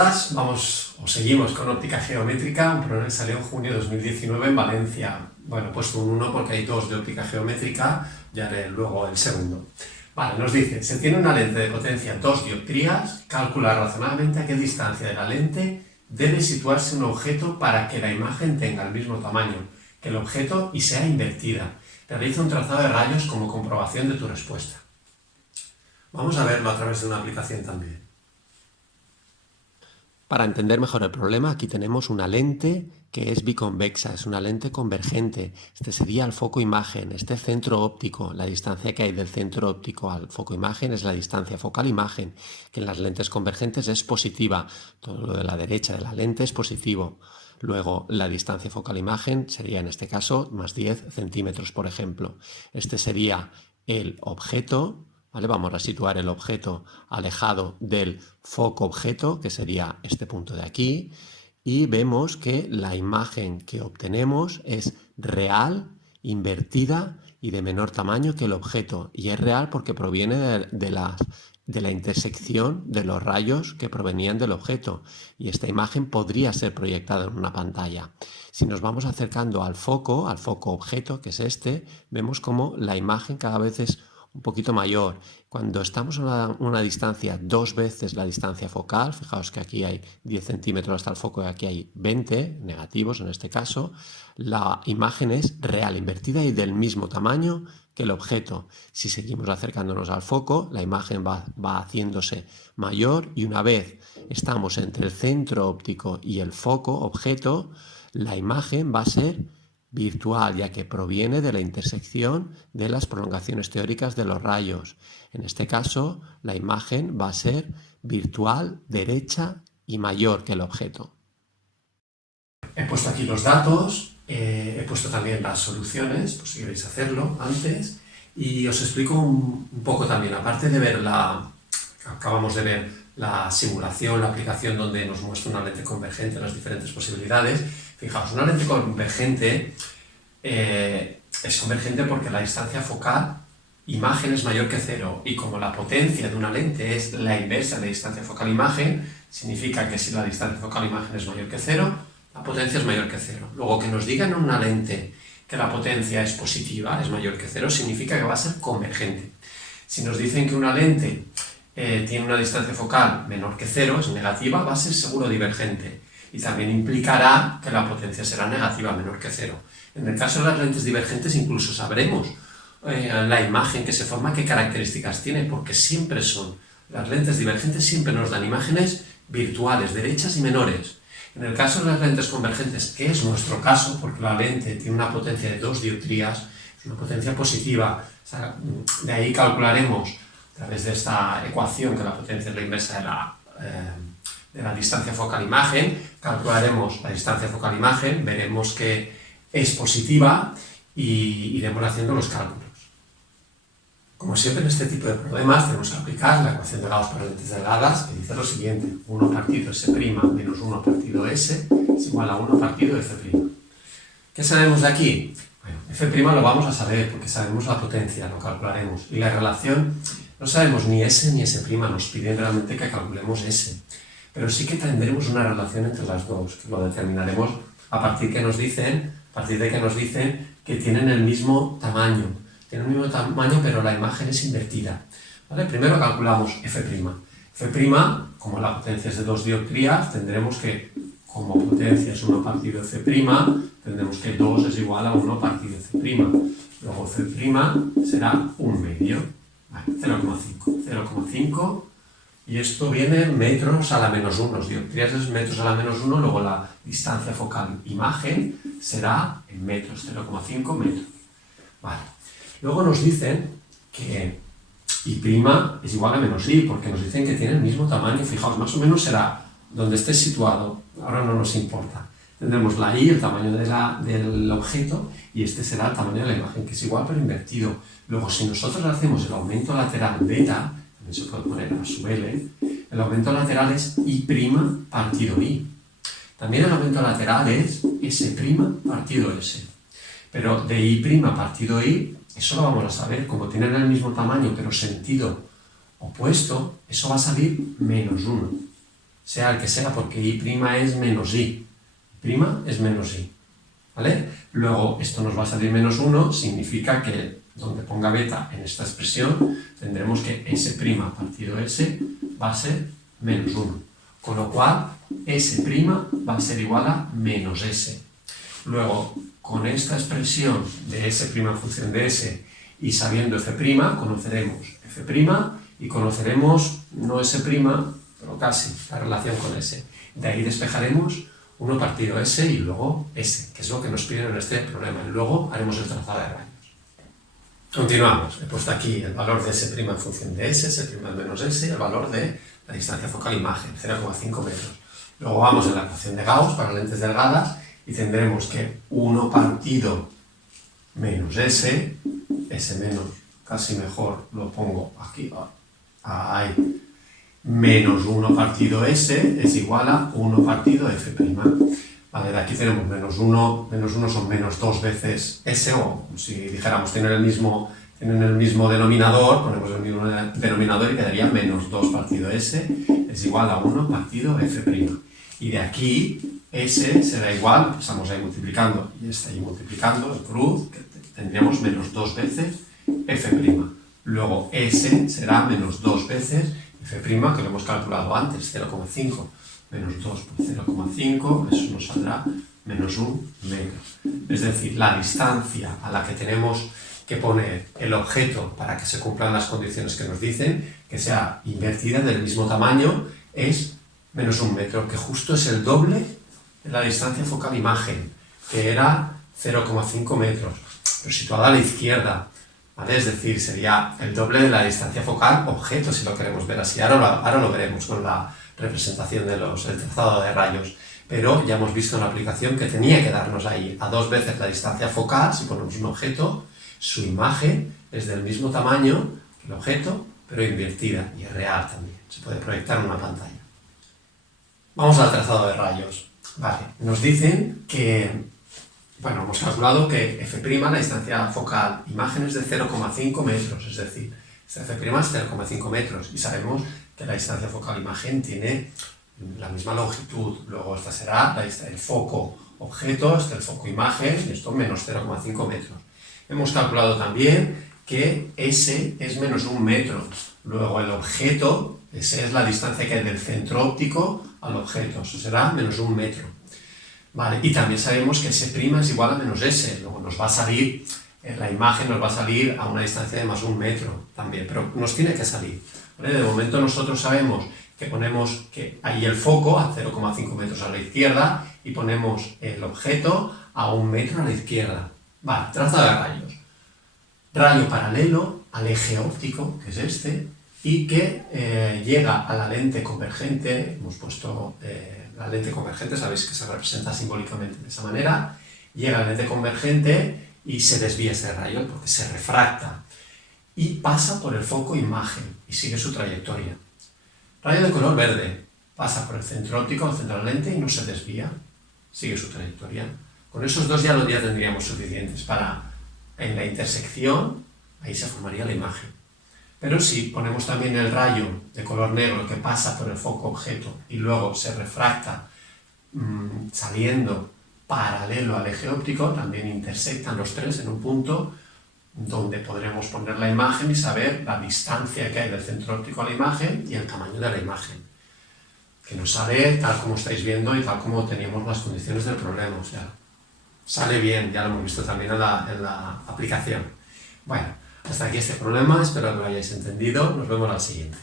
todas, vamos o seguimos con óptica geométrica, un problema que salió en junio de 2019 en Valencia. Bueno, he puesto un 1 porque hay dos de óptica geométrica, ya haré luego el segundo. Vale, nos dice, se tiene una lente de potencia 2 dioptrías, calcula razonablemente a qué distancia de la lente debe situarse un objeto para que la imagen tenga el mismo tamaño que el objeto y sea invertida. Realiza un trazado de rayos como comprobación de tu respuesta. Vamos a verlo a través de una aplicación también. Para entender mejor el problema, aquí tenemos una lente que es biconvexa, es una lente convergente. Este sería el foco imagen, este centro óptico. La distancia que hay del centro óptico al foco imagen es la distancia focal imagen, que en las lentes convergentes es positiva. Todo lo de la derecha de la lente es positivo. Luego, la distancia focal imagen sería en este caso más 10 centímetros, por ejemplo. Este sería el objeto. ¿Vale? Vamos a situar el objeto alejado del foco objeto, que sería este punto de aquí, y vemos que la imagen que obtenemos es real, invertida y de menor tamaño que el objeto. Y es real porque proviene de la intersección de los rayos que provenían del objeto. Y esta imagen podría ser proyectada en una pantalla. Si nos vamos acercando al foco objeto, que es este, vemos como la imagen cada vez es un poquito mayor. Cuando estamos a una distancia 2 veces la distancia focal, fijaos que aquí hay 10 centímetros hasta el foco y aquí hay 20 negativos en este caso, la imagen es real, invertida y del mismo tamaño que el objeto. Si seguimos acercándonos al foco, la imagen va haciéndose mayor y una vez estamos entre el centro óptico y el foco objeto, la imagen va a ser virtual, ya que proviene de la intersección de las prolongaciones teóricas de los rayos. En este caso, la imagen va a ser virtual, derecha y mayor que el objeto. He puesto aquí los datos, he puesto también las soluciones, por si queréis hacerlo antes, y os explico un poco también, aparte de ver acabamos de ver la simulación, la aplicación donde nos muestra una lente convergente, las diferentes posibilidades. Fijaos, una lente convergente es convergente porque la distancia focal imagen es mayor que 0 y como la potencia de una lente es la inversa de la distancia focal imagen, significa que si la distancia focal imagen es mayor que 0, la potencia es mayor que 0. Luego, que nos digan en una lente que la potencia es positiva, es mayor que 0, significa que va a ser convergente. Si nos dicen que una lente tiene una distancia focal menor que 0, es negativa, va a ser seguro divergente. Y también implicará que la potencia será negativa, menor que 0. En el caso de las lentes divergentes incluso sabremos la imagen que se forma, qué características tiene, porque siempre las lentes divergentes siempre nos dan imágenes virtuales, derechas y menores. En el caso de las lentes convergentes, que es nuestro caso, porque la lente tiene una potencia de 2 dioptrías, es una potencia positiva, o sea, de ahí calcularemos a través de esta ecuación que la potencia es la inversa de la distancia focal imagen, calcularemos la distancia focal imagen, veremos que es positiva y iremos haciendo los cálculos. Como siempre en este tipo de problemas tenemos que aplicar la ecuación de Gauss para lentes delgadas, que dice lo siguiente: 1 partido S' menos 1 partido S es igual a 1 partido F'. ¿Qué sabemos de aquí? Bueno, F' lo vamos a saber porque sabemos la potencia, lo calcularemos. Y la relación, no sabemos ni S ni S', nos piden realmente que calculemos S. Pero sí que tendremos una relación entre las dos, que lo determinaremos a partir de que nos dicen que tienen el mismo tamaño. Tienen el mismo tamaño, pero la imagen es invertida. ¿Vale? Primero calculamos F'. F', como la potencia es de 2 dioptrías, tendremos que, como potencia es 1 partido F', tendremos que 2 es igual a 1 partido F'. Luego F' será 1 medio, vale, 0,5. Y esto viene metros a la menos 1. Dioptrías es metros a la menos 1, luego la distancia focal imagen será en metros, 0,5 metros. Vale. Luego nos dicen que I' es igual a menos I, porque nos dicen que tiene el mismo tamaño. Fijaos, más o menos será donde esté situado, ahora no nos importa. Tendremos la I, el tamaño del objeto, y este será el tamaño de la imagen, que es igual pero invertido. Luego, si nosotros hacemos el aumento lateral beta, también se puede poner a sub L, el aumento lateral es I' partido I. También el aumento lateral es S' partido S. Pero de I' partido I, eso lo vamos a saber, como tienen el mismo tamaño pero sentido opuesto, eso va a salir menos 1. sea el que sea, porque I' es menos I. Prima es menos I, ¿vale? Luego, esto nos va a salir menos 1, significa que donde ponga beta en esta expresión, tendremos que S' partido S va a ser menos 1. Con lo cual, S' va a ser igual a menos S. Luego, con esta expresión de S' en función de S y sabiendo F', conoceremos F' y conoceremos, no S', pero casi, la relación con S. De ahí despejaremos 1 partido S y luego S, que es lo que nos piden en este problema. Y luego haremos el trazado de rayos. Continuamos. He puesto aquí el valor de S' en función de S, S' menos S, y el valor de la distancia focal imagen, 0,5 metros. Luego vamos en la ecuación de Gauss para lentes delgadas y tendremos que 1 partido menos S, S menos, casi mejor lo pongo aquí, ahí, menos 1 partido S es igual a 1 partido F'. Vale, de aquí tenemos menos 1 son menos 2 veces S, o si dijéramos tienen el mismo denominador, ponemos el mismo denominador y quedaría menos 2 partido S es igual a 1 partido F'. Y de aquí S será igual, estamos ahí multiplicando y está ahí multiplicando, el cruz, que tendríamos menos 2 veces F'. Luego S será menos 2 veces F', que lo hemos calculado antes, 0,5. Menos 2 por 0,5, eso nos saldrá menos 1 metro. Es decir, la distancia a la que tenemos que poner el objeto para que se cumplan las condiciones que nos dicen, que sea invertida del mismo tamaño, es menos 1 metro, que justo es el doble de la distancia focal imagen, que era 0,5 metros, pero situada a la izquierda, ¿vale? Es decir, sería el doble de la distancia focal objeto, si lo queremos ver así. Ahora lo veremos con la representación del trazado de rayos, pero ya hemos visto en la aplicación que tenía que darnos ahí a 2 veces la distancia focal. Si ponemos un objeto, su imagen es del mismo tamaño que el objeto, pero invertida, y es real también, se puede proyectar en una pantalla. Vamos al trazado de rayos. Vale, nos dicen que, bueno, hemos calculado que F', la distancia focal imagen, es de 0,5 metros, es decir, este F' es 0,5 metros, y sabemos que la distancia focal imagen tiene la misma longitud. Luego esta será el foco objeto, este el foco imagen, y esto menos 0,5 metros. Hemos calculado también que S es menos 1 metro. Luego el objeto, S es la distancia que hay del centro óptico al objeto, eso será menos 1 metro. Vale, y también sabemos que S' es igual a menos S. Luego nos va a salir, la imagen nos va a salir a una distancia de más 1 metro también, pero nos tiene que salir. ¿Vale? De momento nosotros sabemos que ponemos que ahí el foco a 0,5 metros a la izquierda y ponemos el objeto a 1 metro a la izquierda. Vale, trazado de rayos. Rayo paralelo al eje óptico, que es este, y que llega a la lente convergente. Hemos puesto la lente convergente, sabéis que se representa simbólicamente de esa manera. Llega a la lente convergente y se desvía ese rayo porque se refracta y pasa por el foco imagen y sigue su trayectoria. Rayo de color verde, pasa por el centro óptico, el centro de la lente y no se desvía, sigue su trayectoria. Con esos dos ya tendríamos suficientes para, en la intersección, ahí se formaría la imagen. Pero si ponemos también el rayo de color negro que pasa por el foco objeto y luego se refracta saliendo paralelo al eje óptico, también intersectan los tres en un punto donde podremos poner la imagen y saber la distancia que hay del centro óptico a la imagen y el tamaño de la imagen, que nos sale tal como estáis viendo y tal como teníamos las condiciones del problema. O sea, sale bien, ya lo hemos visto también en la aplicación. Bueno, hasta aquí este problema, espero que lo hayáis entendido, nos vemos al siguiente.